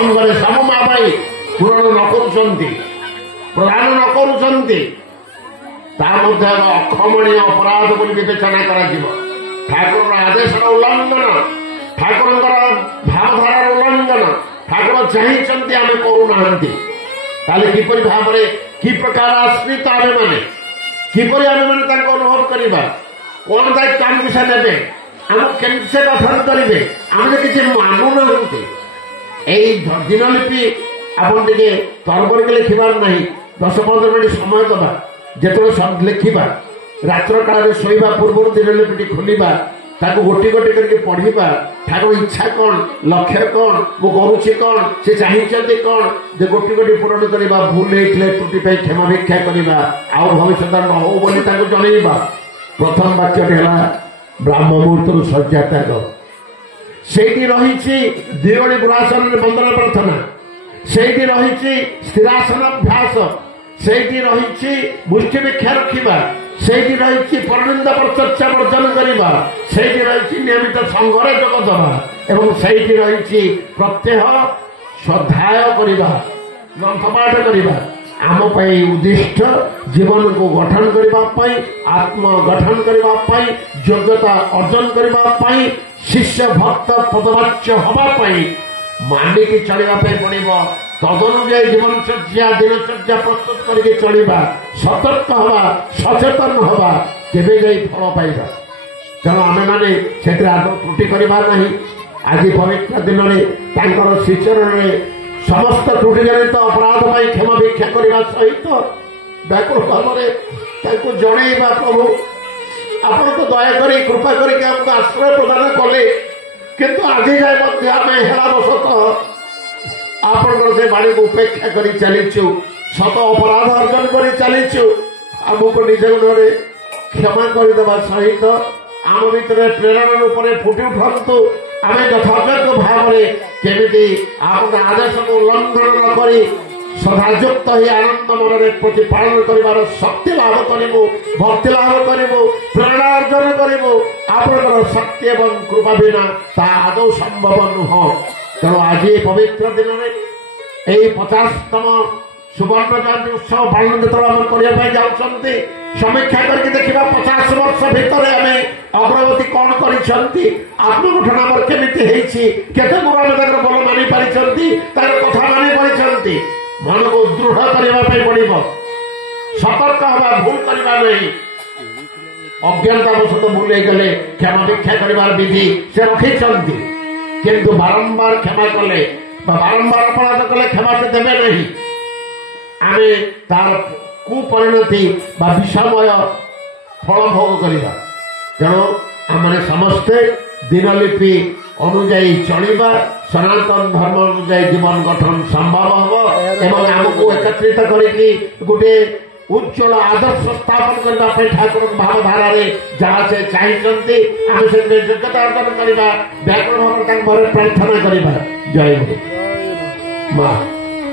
संघरे सममा भाई पूरण न करुचंती प्रदान न करुचंती अक्षमणीय अपराध बोली विवेचना ठाकुर आदेश उल्लंघन ठाकुर भावधारार उल्लंघन ठाकुर चाहते आम करूना किपर भाव कि प्रकार आश्रित आम मैंने किपर आम मैंने अनुभव करवा कौन दायित्व आमको से ने आम केमती से गठन करेंगे आम किसी मानुना दिनलिपि आप तरबर के लिखबार ना 10-15 मिनट समय दबा जो लिखा रात्र काल शोवा पूर्व दिनलिपि खोलवा गोटी गोटी करके पढ़ा ठाकुर इच्छा कौन लक्ष्य कौन मु करुच्ची कौन से चाहते कौन जे गोटी गोटी पूरण करवा भूल होते त्रुटि क्षमा भिक्षा करवा आउ भविष्य न हो बोली जनइबा प्रथम वाक्य ब्राह्म मुहूर्त शଯ୍ୟା त्याग से रही दिवणी गुरासन बंदन प्रार्थना से रही स्थिरासन अभ्यास से रही मुष्टि भिक्षा रखा से रही परनिंदा चर्चा वर्जन करवा से रही नियमित संघरे जोग दवा एवं से रही प्रत्यह श्रद्धाय करवा ग्रंथपाठ करवा आम उद्दिष्ट जीवन को गठन करने आत्म गठन करने योग्यता अर्जन करने शिष्य भक्त पदवाच्य हवाई मानिकी चलवाई पड़ो तदनुजाई जीवनचर्या दिनचर्या प्रस्तुत करके चलवा सतर्क हवा सचेतन हवा केवे जाई फल पाइबा तेणु आम मैंने से आदौ त्रुटि करवा नहीं आज पवित्र दिन में श्रीचरण समस्त त्रुटि जनित अपराध क्षमा भिक्षा करने सहित व्याकुल भाव में जनइबा प्रभु आपण तो दयाकर कृपा करके आमको आश्रय प्रदान कले किंतु आज जाए हेलावशतः आपण से बाड़ी को उपेक्षा कर चलीचु शत अपराध अर्जन कर चलीचु आमको निज गुण क्षमा करदेवा सहित आम भीतर प्रेरणा रूप में फुटी उठु आम यथार्थ भाव में केमी आप आदेश को उल्लंघन न कर सदायुक्त ही आनंद मन में प्रतिपालन कर शक्ति लाभ करूँ भक्ति लाभ करूँ प्रेरणा अर्जन करूँ आप शक्ति एवं कृपा बिना ता आदौ संभव नुह तेणु आज पवित्र दिन में यही 50तम सुवर्ण जयंती उत्सव पालन जो करने जाऊँगी समीक्षा करके देखा 50 वर्ष भितर आम अग्रगति कौन करत्मगठन आमर केमी केते मुराद बल मानि पारि कथा मानि पारि मन को दृढ़ करने पड़ो सतर्क हवा भूल करवा नहीं अज्ञानतावशत भूल गले क्षमा भिक्षा कर विधि से रखी किंतु बारंबार क्षमा कले बारंबार अपराध कले क्षमा से देवे नहीं आम तार कुपरिणति विषमय फल भोग करवा तेणु आम समस्ते दिनलिपि अनुजाई चलवा सनातन धर्म अनुजाई जीवन गठन संभव हम एवं आमको एकत्रित करके गोटे उज्ज्वल आदर्श स्थापन करने ठाकुर भावधारा जहाँ से चाहते आम से योग्यता अर्जन करवा व्याकरण भाव प्रार्थना करवा जय गुरु माँ।